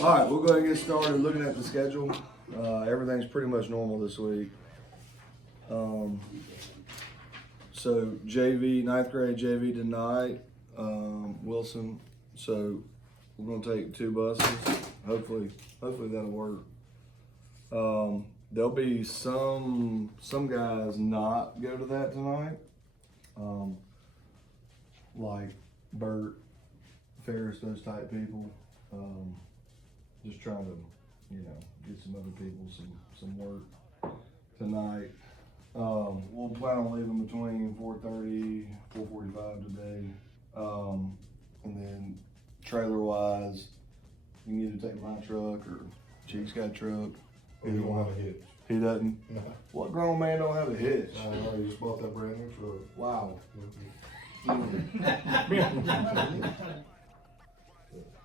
All right, we'll go ahead and get started looking at the schedule. Everything's pretty much normal this week. So JV, 9th grade JV tonight, Wilson. So we're gonna take 2 buses. Hopefully that'll work. There'll be some guys not go to that tonight. Like Bert, Ferris, those type people. Just trying to, get some other people some work tonight. We'll plan on leaving between 4:30, 4:45 today. And then trailer wise, you can either take my truck or Chief's got a truck. He don't have a hitch. He doesn't? No. What grown man don't have a hitch? I know, you just bought that brand new truck. Wow.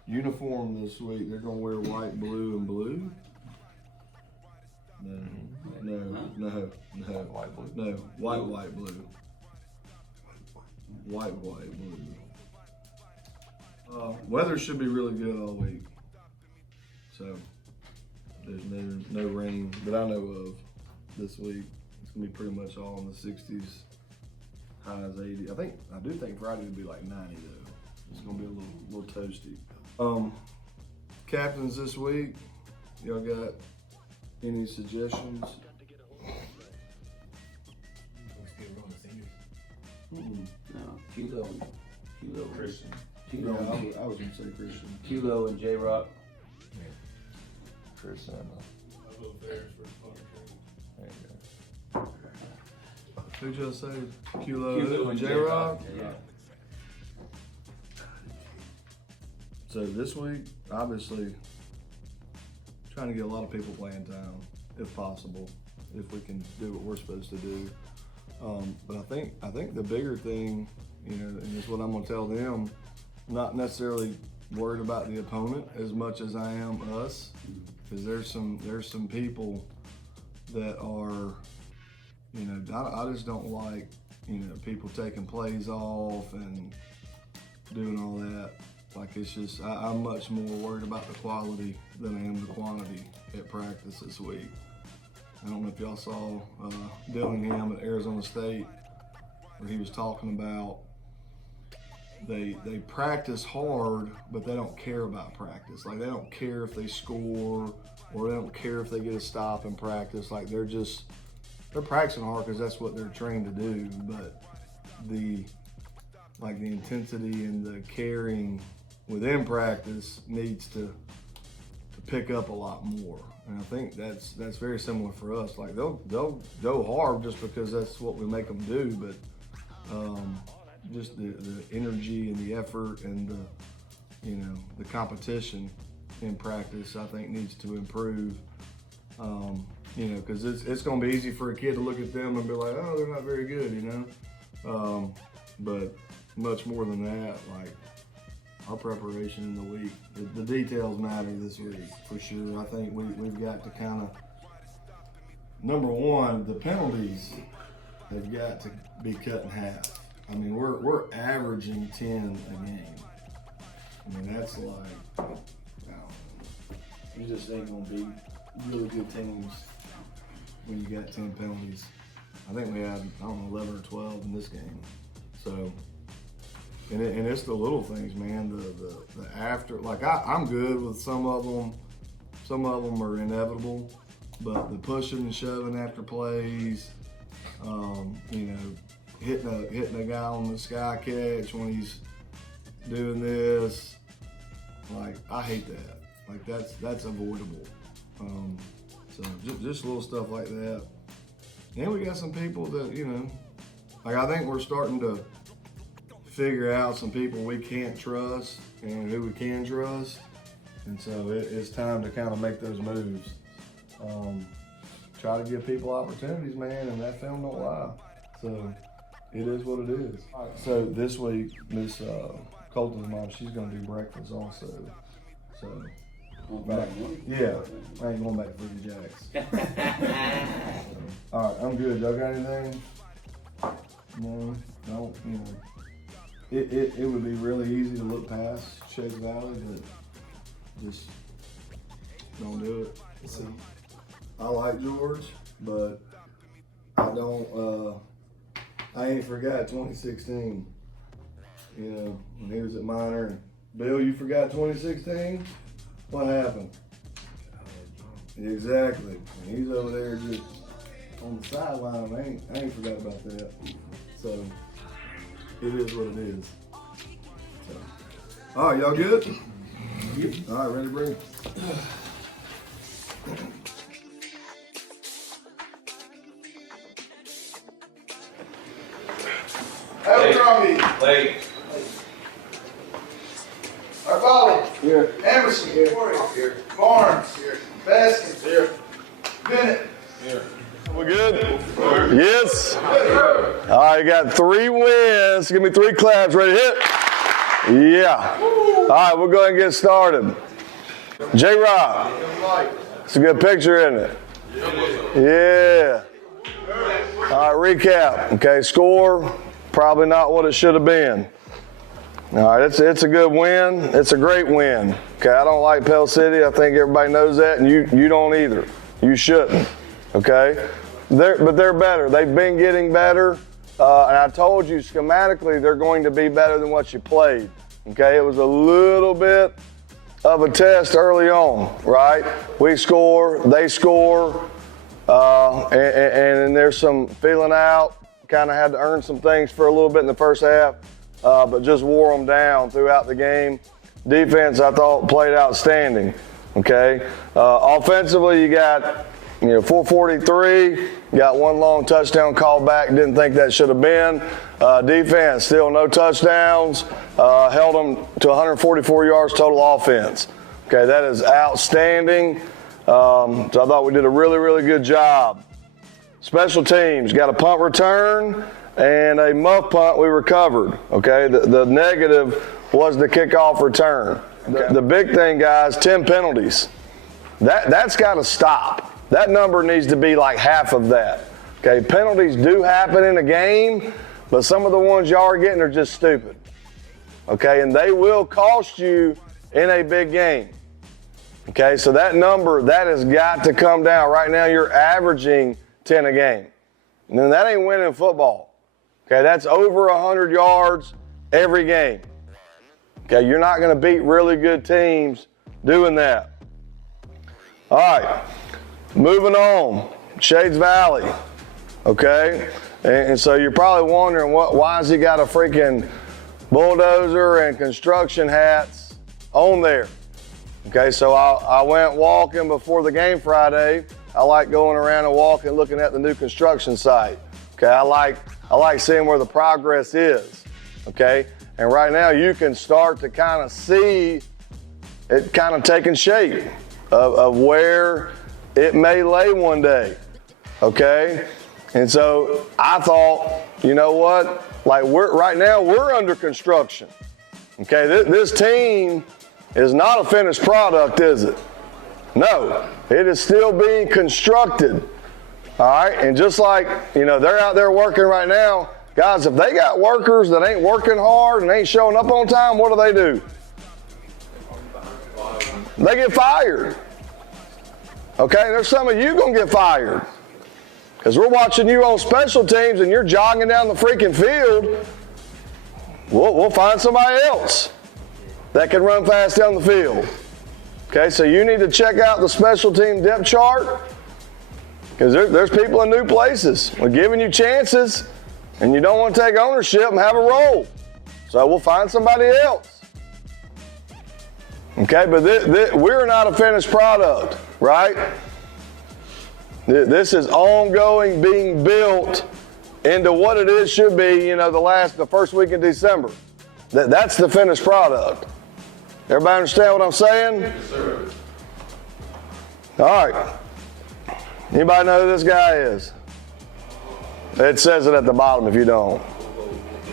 Uniform this week, they're gonna wear white, blue, and blue? No, White, blue. no, white, blue. White, blue. Weather should be really good all week. So, there's no rain that I know of this week. It's gonna be pretty much all in the 60s, highs 80. I do think Friday will be like 90 though. It's gonna be a little toasty. Captains this week, y'all got any suggestions? No, Kilo, Christian. Yeah, I was gonna say Christian. Kilo and J Rock. Christian. There you go. Who'd y'all say? Kilo and J-Rock? Yeah. So this week, obviously, trying to get a lot of people playing time, if possible, if we can do what we're supposed to do. But I think the bigger thing, and it's what I'm gonna tell them, not necessarily worried about the opponent as much as I am us, because there's some people that are, I just don't like, people taking plays off and doing all that. Like, it's just, I'm much more worried about the quality than I am the quantity at practice this week. I don't know if y'all saw Dillingham at Arizona State, where he was talking about they practice hard, but they don't care about practice. Like, they don't care if they score, or they don't care if they get a stop in practice. Like, they're practicing hard because that's what they're trained to do. But the intensity and the caring within practice needs to pick up a lot more. And I think that's very similar for us. Like, they'll go hard just because that's what we make them do, but just the energy and the effort and the competition in practice, I think, needs to improve. Because it's going to be easy for a kid to look at them and be like, oh, they're not very good, But much more than that, like, our preparation in the week, the details matter this week for sure. I think we've got to kind of, number one, the penalties have got to be cut in half. I mean, we're averaging 10 a game. I mean, that's like, you just ain't gonna beat really good teams when you got 10 penalties. I think we had, 11 or 12 in this game. So, and it's the little things, man. The after, like, I'm good with some of them. Some of them are inevitable, but the pushing and shoving after plays, hitting a guy on the sky catch when he's doing this, like, I hate that. Like, that's avoidable. So just little stuff like that. And we got some people that, like, I think we're starting to figure out some people we can't trust and who we can trust. And so it's time to kind of make those moves. Try to give people opportunities, man, and that film don't lie. So it is what it is. All right, so this week, Miss Colton's mom, she's gonna do breakfast also. So yeah, I ain't going back to Freaky Jacks. All right, I'm good. Y'all got anything? No, it would be really easy to look past Chase Valley, but just don't do it. See, I like George, but I don't. I ain't forgot 2016. You know, when he was at minor. Bill, you forgot 2016? What happened? Exactly. And he's over there just on the sideline. I ain't forgot about that. So it is what it is. So. All right, y'all good? Yep. All right, ready to bring? Late. Arbali. Here. Emerson. Here. Barnes. Here. Baskin. Here. Bennett. Here. We good? Yes? All right, you got 3 wins. Give me 3 claps. Ready to hit? Yeah. All right, we'll go ahead and get started. J-Rob. It's a good picture, isn't it? Yeah. All right, recap. Okay, score, probably not what it should have been. All right, it's a good win. It's a great win. Okay, I don't like Pell City. I think everybody knows that, and you don't either. You shouldn't. Okay? But they're better. They've been getting better. And I told you schematically they're going to be better than what you played. Okay? It was a little bit of a test early on, right? We score, they score, and there's some feeling out. Kind of had to earn some things for a little bit in the first half, but just wore them down throughout the game. Defense, I thought, played outstanding. Okay? Offensively, you got 443, got 1 long touchdown call back, didn't think that should have been. Defense, still no touchdowns, held them to 144 yards total offense. Okay, that is outstanding. So I thought we did a really, really good job. Special teams, got a punt return and a muff punt we recovered. Okay, the negative was the kickoff return. Okay. The big thing, guys, 10 penalties. That's got to stop. That number needs to be like half of that. Okay, penalties do happen in a game, but some of the ones y'all are getting are just stupid. Okay, and they will cost you in a big game. Okay, so that number, that has got to come down. Right now you're averaging 10 a game. And then that ain't winning football. Okay, that's over 100 yards every game. Okay, you're not going to beat really good teams doing that. All right. Moving on, Shades Valley, okay? And so you're probably wondering, why has he got a freaking bulldozer and construction hats on there? Okay, so I went walking before the game Friday. I like going around and walking, looking at the new construction site. Okay, I like seeing where the progress is, okay? And right now you can start to kind of see it kind of taking shape of where it may lay one day, okay? And so I thought, you know what? Like right now we're under construction, okay? This team is not a finished product, is it? No, it is still being constructed, all right? And just like, they're out there working right now, guys, if they got workers that ain't working hard and ain't showing up on time, what do? They get fired. Okay, there's some of you gonna get fired because we're watching you on special teams and you're jogging down the freaking field. We'll find somebody else that can run fast down the field. Okay, so you need to check out the special team depth chart because there's people in new places. We're giving you chances and you don't want to take ownership and have a role. So we'll find somebody else. Okay, but we're not a finished product, right? This is ongoing, being built into what it is should be, the first week in December. That's the finished product. Everybody understand what I'm saying? Yes, sir. All right. Anybody know who this guy is? It says it at the bottom if you don't.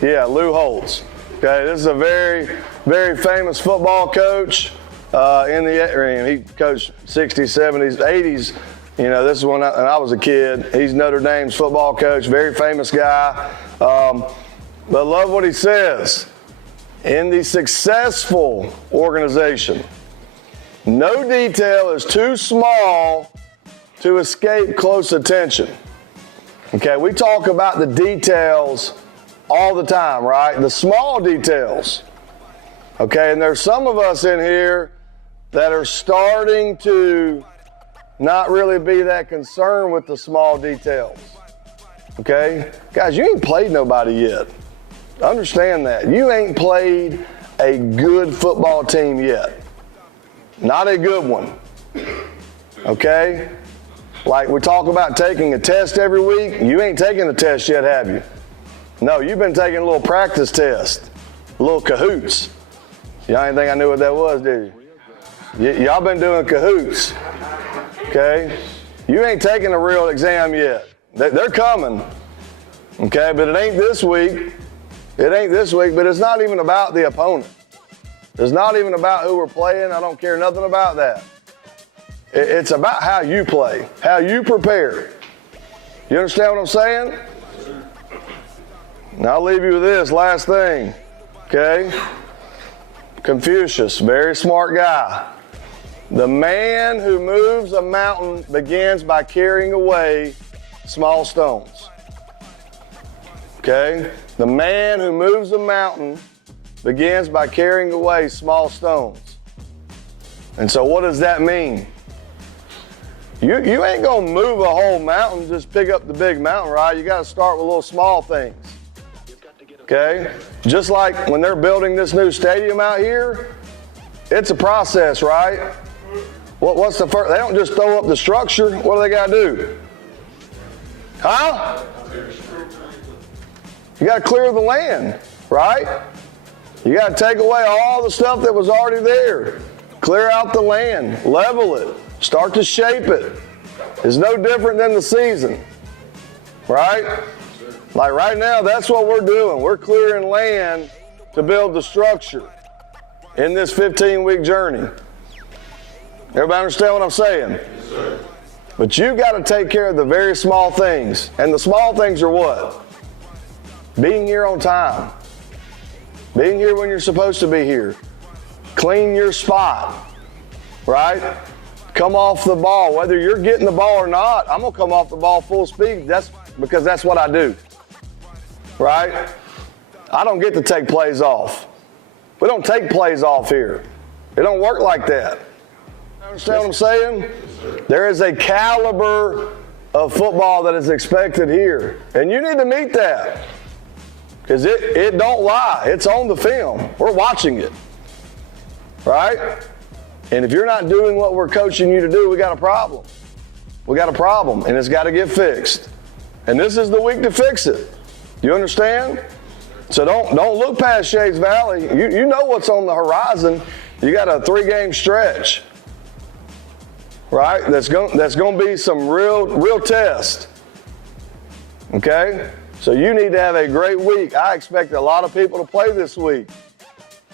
Yeah, Lou Holtz. Okay, this is a very, very famous football coach in the area. He coached 60s, 70s, 80s. This is when I was a kid. He's Notre Dame's football coach, very famous guy. But I love what he says. In the successful organization, No detail is too small to escape close attention. Okay, we talk about the details all the time, right? The small details. Okay, and there's some of us in here that are starting to not really be that concerned with the small details. Okay? Guys, you ain't played nobody yet. Understand that. You ain't played a good football team yet. Not a good one. Okay? Like we talk about taking a test every week, you ain't taking a test yet, have you? No, you've been taking a little practice test, a little cahoots. Y'all didn't think I knew what that was, did you? Y'all been doing cahoots, okay? You ain't taking a real exam yet. They're coming, okay? But it ain't this week. It ain't this week, but it's not even about the opponent. It's not even about who we're playing. I don't care nothing about that. It's about how you play, how you prepare. You understand what I'm saying? Now I'll leave you with this last thing, okay? Confucius, very smart guy. The man who moves a mountain begins by carrying away small stones. Okay? The man who moves a mountain begins by carrying away small stones. And so what does that mean? You ain't gonna move a whole mountain, just pick up the big mountain, right? You gotta start with little small things. Okay? Just like when they're building this new stadium out here, it's a process, right? What's the first? They don't just throw up the structure. What do they gotta do? Huh? You gotta clear the land, right? You gotta take away all the stuff that was already there. Clear out the land, level it, start to shape it. It's no different than the season, right? Like right now, that's what we're doing. We're clearing land to build the structure in this 15-week journey. Everybody understand what I'm saying? Yes, sir. But you got to take care of the very small things. And the small things are what? Being here on time. Being here when you're supposed to be here. Clean your spot, right? Come off the ball. Whether you're getting the ball or not, I'm going to come off the ball full speed. That's because that's what I do, right? I don't get to take plays off. We don't take plays off here. It don't work like that. Understand what I'm saying? There is a caliber of football that is expected here, and you need to meet that because it don't lie. It's on the film. We're watching it, right? And if you're not doing what we're coaching you to do, we got a problem. We got a problem, and it's got to get fixed. And this is the week to fix it. You understand? So don't look past Shades Valley. You know what's on the horizon. You got a 3-game stretch, right? That's going to be some real test. Okay? So you need to have a great week. I expect a lot of people to play this week.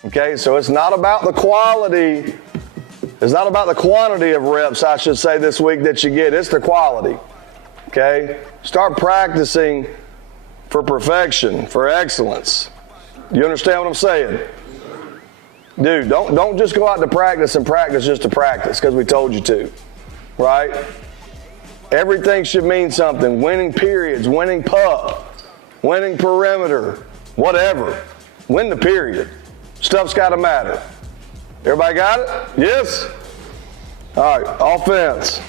Okay? So it's not about the quality. It's not about the quantity of reps, I should say, this week that you get. It's the quality. Okay? Start practicing for perfection, for excellence. You understand what I'm saying? Dude, don't just go out to practice and practice just to practice because we told you to, right? Everything should mean something. Winning periods, winning puck, winning perimeter, whatever. Win the period. Stuff's got to matter. Everybody got it? Yes? All right, offense.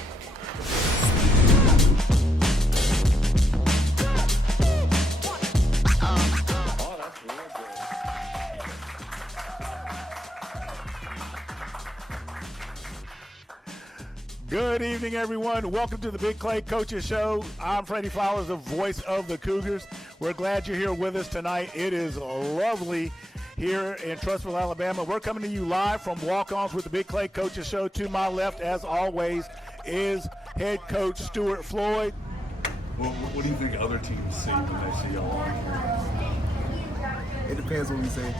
Good evening, everyone. Welcome to the Big Clay Coaches Show. I'm Freddie Flowers, the voice of the Cougars. We're glad you're here with us tonight. It is lovely here in Trussville, Alabama. We're coming to you live from Walk-Ons with the Big Clay Coaches Show. To my left, as always, is head coach Stuart Floyd. Well, what do you think other teams see when they see y'all on here? It depends what we say.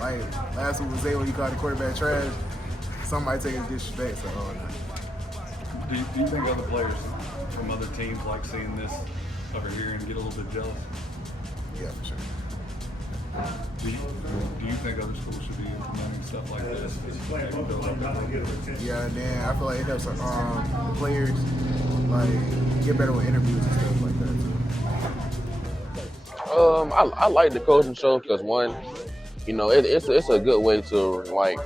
Like last week was Zay when you called the quarterback trash. Somebody take his disrespect. So do you think other players from other teams like seeing this over here and get a little bit jealous? yeah, for sure. Do you think other schools should be implementing stuff like this? Yeah, then I feel like it helps the players like get better with interviews and stuff like that too. I like the coaching show because one, you know, it's a good way to like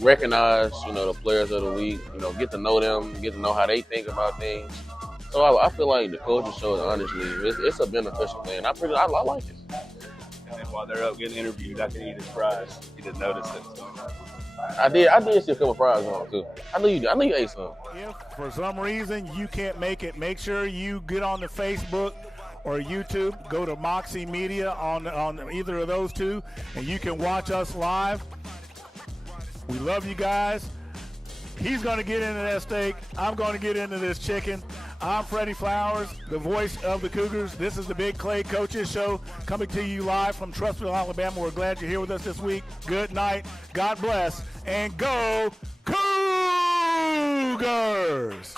recognize, you know, the players of the week, you know, get to know them, get to know how they think about things. So I feel like the coaching show is honestly, it's a beneficial thing. I like it. And then while they're up getting interviewed, I can eat his fries. You didn't notice it. So. I did see a couple fries on too. I knew you ate some. If for some reason you can't make it, make sure you get on the Facebook or YouTube. Go to Moxie Media on either of those two, and you can watch us live. We love you guys. He's going to get into that steak. I'm going to get into this chicken. I'm Freddie Flowers, the voice of the Cougars. This is the Big Clay Coaches Show coming to you live from Trussville, Alabama. We're glad you're here with us this week. Good night. God bless. And go Cougars!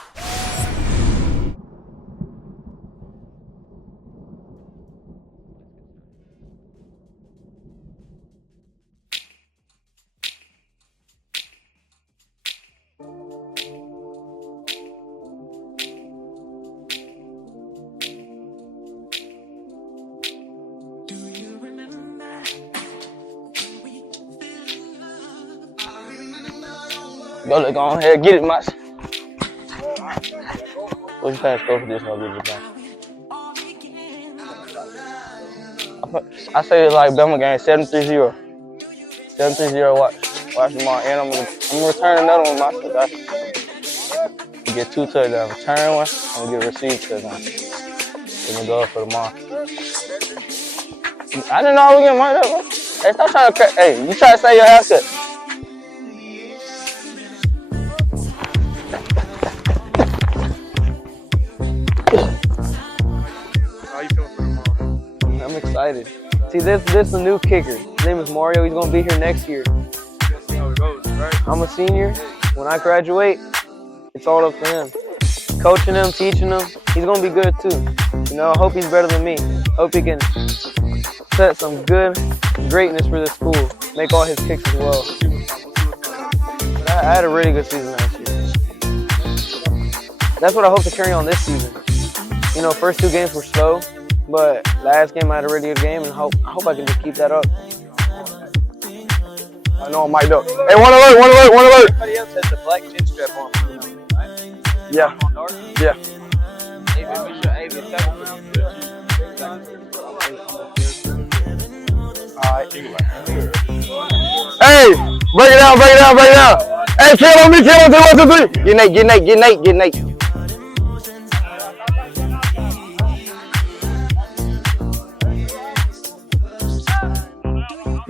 Go ahead, get it, Max. What's your pass go for this? I'll get it back. I say it's like Bama game, 7-3-0. 7-3-0, watch them all. And I'm gonna return another one myself. You get 2 touchdowns. Return one, I'm gonna get a receive touchdown. Then we go for the mall. I didn't know we getting lined up, bro. Hey, stop trying to crack. Hey, you try to say your haircut. I'm excited. See, this is a new kicker. His name is Mario. He's gonna be here next year. I'm a senior. When I graduate, it's all up to him. Coaching him, teaching him. He's gonna be good too. You know, I hope he's better than me. Hope he can set some good greatness for this school. Make all his kicks as well. But I had a really good season last year. That's what I hope to carry on this season. You know, first 2 games were slow. But last game I had a really good game, and I hope I can just keep that up. I know I might do. Hey, one alert! Everybody else has the black chin strap on. Yeah. Yeah. Alright. Hey, break it down. Hey, kill on me, 1, 2, 3. Get Nate.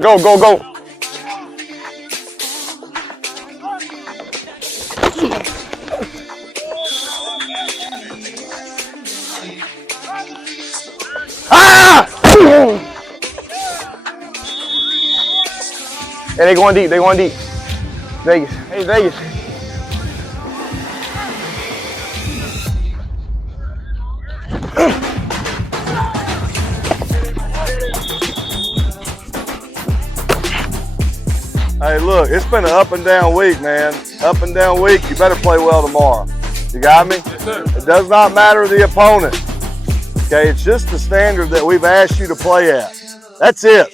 Go. Ah! Hey, they going deep. Vegas. Hey, Vegas. Hey, look, it's been an up and down week, man. Up and down week. You better play well tomorrow. You got me? Yes, sir. It does not matter the opponent. Okay, it's just the standard that we've asked you to play at. That's it.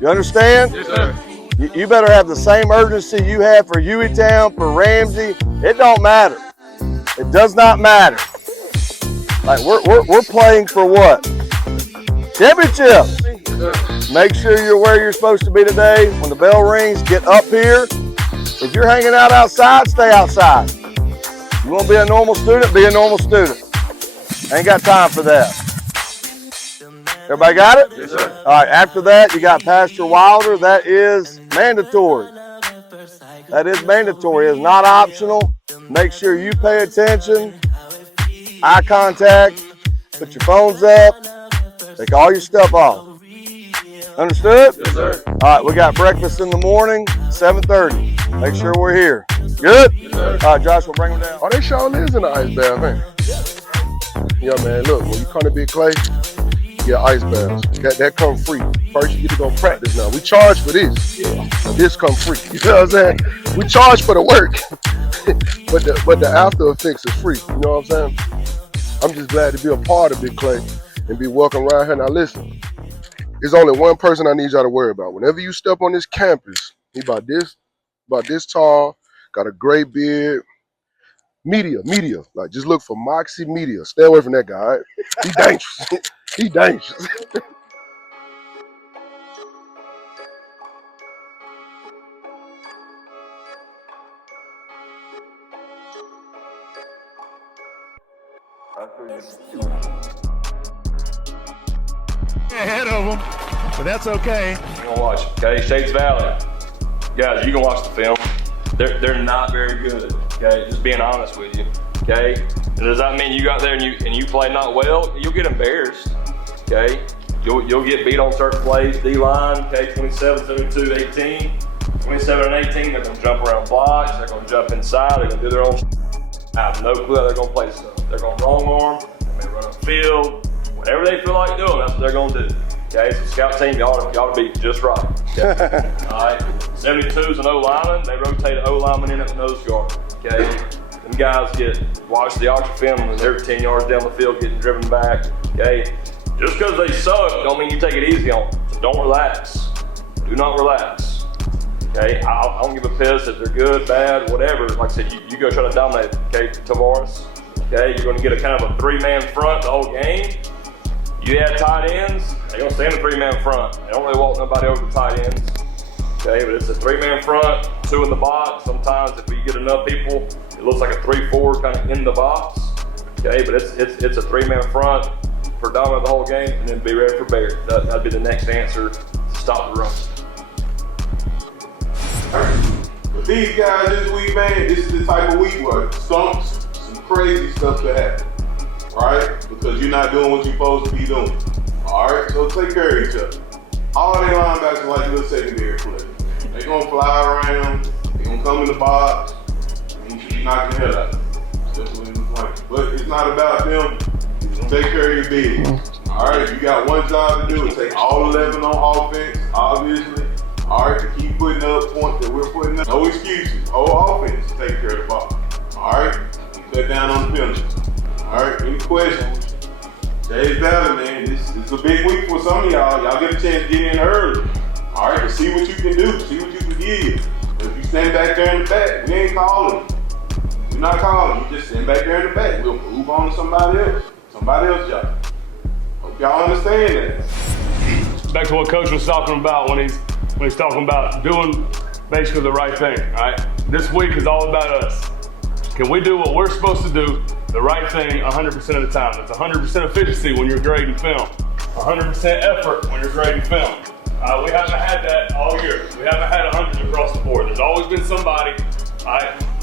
You understand? Yes, sir. You better have the same urgency you have for Hueytown, for Ramsey. It don't matter. It does not matter. Like we're playing for what? Championship. Make sure you're where you're supposed to be today. When the bell rings, get up here. If you're hanging out outside, stay outside. You want to be a normal student, be a normal student. Ain't got time for that. Everybody got it? Yes, sir. All right, after that, you got Pastor Wilder. That is mandatory. That is mandatory. It's not optional. Make sure you pay attention. Eye contact. Put your phones up. Take all your stuff off. Understood? Yes, sir. All right, we got breakfast in the morning, 7:30. Make sure we're here. Good? Yes, sir. All right, Josh, we'll bring them down. Oh, they sure is in the ice bath, man. Yeah, man, look, when you come to Big Clay, get ice baths. That come free. First, you get to go practice now. We charge for this. Now this come free. You know what I'm saying? We charge for the work, but the after effects is free. You know what I'm saying? I'm just glad to be a part of Big Clay and be welcome around here. Now listen, there's only one person I need y'all to worry about. Whenever you step on this campus, he about this tall, got a gray beard. Media. Like, just look for Moxie Media. Stay away from that guy, all right? He dangerous. He dangerous. Ahead of them, but that's okay. You gonna watch it, okay? Shades Valley, guys, you can watch the film. They're not very good, okay? Just being honest with you, okay? And does that mean you got there and you play not well? You'll get embarrassed, okay? You'll get beat on certain plays. D-line, okay, 27, 72, 18. 27 and 18, they're gonna jump around blocks, they're gonna jump inside, they're gonna do their own I have no clue how they're gonna play stuff. They're gonna wrong arm, they may run up field, whatever they feel like doing, that's what they're gonna do. Okay, so scout team, y'all to be just right. Okay. All right, 72's an O-lineman, they rotate an O-lineman in at the nose guard. Okay, them guys watch the auction film and they're 10 yards down the field getting driven back. Okay, just because they suck don't mean you take it easy on them. So don't relax. Do not relax. Okay, I don't give a piss if they're good, bad, whatever. Like I said, you go try to dominate. Okay, Tavares. Okay, you're going to get a kind of a three-man front the whole game. You have tight ends, they're going to stay in the three-man front. They don't really walk nobody over the tight ends. Okay, but it's a three-man front, two in the box. Sometimes if you get enough people, it looks like a 3-4 kind of in the box. Okay, but it's a three-man front, predominant the whole game, and then be ready for bear. That'd be the next answer to stop the run. But these guys this week, man, this is the type of week where some crazy stuff could happen. Alright? Because you're not doing what you're supposed to be doing. Alright? So take care of each other. All they linebackers like a little secondary play. They're gonna fly around, they're gonna come in the box, and you should be knocking your head out. But it's not about them. Take care of your business. Alright, you got one job to do, is take all 11 on offense, obviously. Alright, to keep putting up points that we're putting up. No excuses. Whole offense to take care of the ball. Alright? Cut down on the penalties. Alright, any questions? Shades Valley, man. This is a big week for some of y'all. Y'all get a chance to get in early. Alright, to see what you can do, see what you can give. If you stand back there in the back, we ain't calling. We're not calling. You just stand back there in the back. We'll move on to somebody else. Somebody else, y'all. Hope y'all understand that. Back to what Coach was talking about when he's talking about doing basically the right thing, all right? This week is all about us. Can we do what we're supposed to do, the right thing 100% of the time? That's 100% efficiency when you're grading film, 100% effort when you're grading film. We haven't had that all year. We haven't had 100 across the board. There's always been somebody,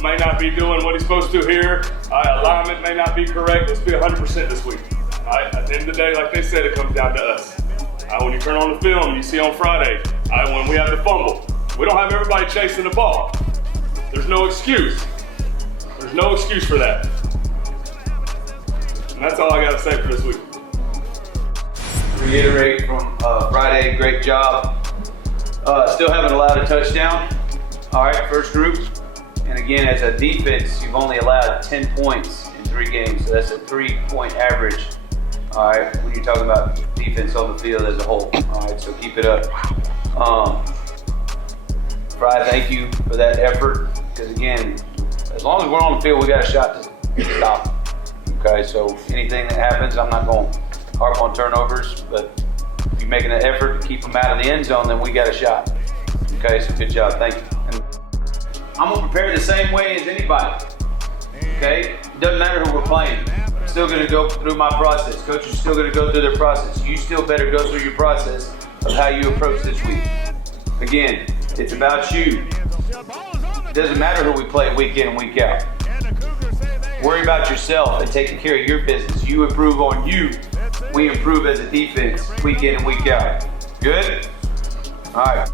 may not be doing what he's supposed to here. Alignment may not be correct. Let's be 100% this week. At the end of the day, like they said, it comes down to us. When you turn on the film, you see on Friday, when we have the fumble, we don't have everybody chasing the ball. There's no excuse. There's no excuse for that. And that's all I got to say for this week. Reiterate from Friday, great job. Still haven't allowed a touchdown. All right, first group. And again, as a defense, you've only allowed 10 points in 3 games. So that's a 3-point average. All right, when you're talking about defense on the field as a whole. All right, so keep it up. Fry, thank you for that effort. Because again, as long as we're on the field, we got a shot to stop. Okay, so anything that happens, I'm not going to harp on turnovers, but if you're making an effort to keep them out of the end zone, then we got a shot. Okay, so good job, thank you. And I'm going to prepare the same way as anybody. Okay, it doesn't matter who we're playing. I'm still going to go through my process. Coaches are still going to go through their process. You still better go through your process of how you approach this week. Again, it's about you. It doesn't matter who we play week in and week out. Worry about yourself and taking care of your business. You improve on you. We improve as a defense week in and week out. Good? All right.